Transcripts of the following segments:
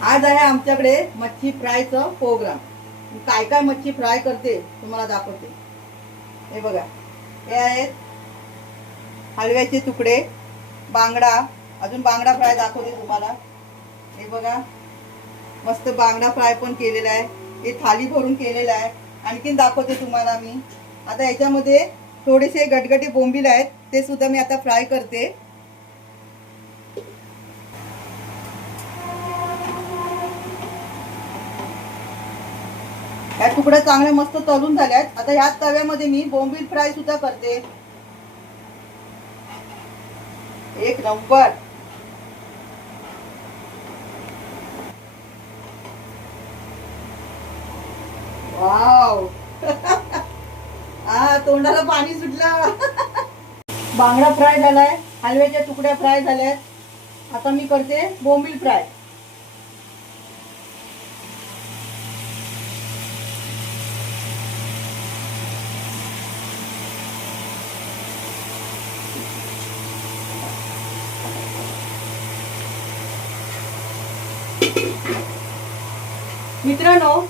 आज आहे आमच्याकडे मच्छी फ्रायचं प्रोग्राम। काय काय मच्छी फ्राय करते तुम्हाला दाखवते। हे बघा, हे आहेत हलव्याचे तुकडे, बांगडा, अजून बांगडा फ्राय दाखवते तुम्हाला। हे बघा, मस्त बांगडा फ्राय पण केलेला आहे, हे थाली भरून केलेला आहे। आणखीन दाखवते तुम्हाला मी। आता याच्यामध्ये थोडेसे गटगटे बोंबील आहेत, ते सुद्धा मी आता फ्राय करते। या तुकड्या चांगल्या मस्त तळून झाल्यात। आता ह्या तव्यामध्ये मी बोंबील फ्राय सुद्धा करते। एक नंबर। वाव तोंडाला पाणी सुटलं। बांगडा फ्राय झालाय, हलव्याच्या तुकड्या फ्राय झाल्यात। आता मी करते बोंबील फ्राय। मित्रांनो,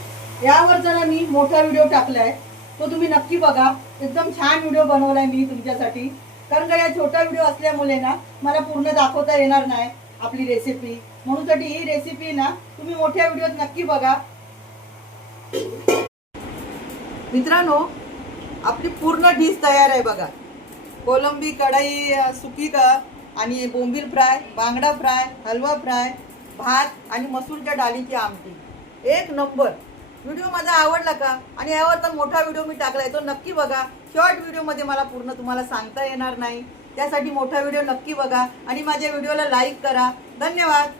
यावर जरा मी मोठा व्हिडिओ टाकलाय, तो तुम्ही नक्की बघा। एकदम छान व्हिडिओ बनवलाय मी तुमच्यासाठी। कारण का या छोटा व्हिडिओ असल्यामुळे ना मला पूर्ण दाखवता येणार नाही आपली रेसिपी, म्हणून साठी ही रेसिपी ना तुम्ही मोठ्या व्हिडिओत नक्की बघा। मित्रांनो, आपली पूर्ण डिश तयार आहे बघा। कोलंबी कढई सुकी का आणि बोंबील फ्राय, बांगडा फ्राय, हलवा फ्राय, भात आणि मसूरच्या डाळीची आमटी। एक नंबर। व्हिडिओ माझा आवडला का? आणि यावर तर मोठा व्हिडिओ मी टाकलाय, तो नक्की बघा। शॉर्ट व्हिडिओमध्ये मला पूर्ण तुम्हाला सांगता येणार नाही, त्यासाठी मोठा व्हिडिओ नक्की बघा आणि माझ्या व्हिडिओला लाईक करा। धन्यवाद।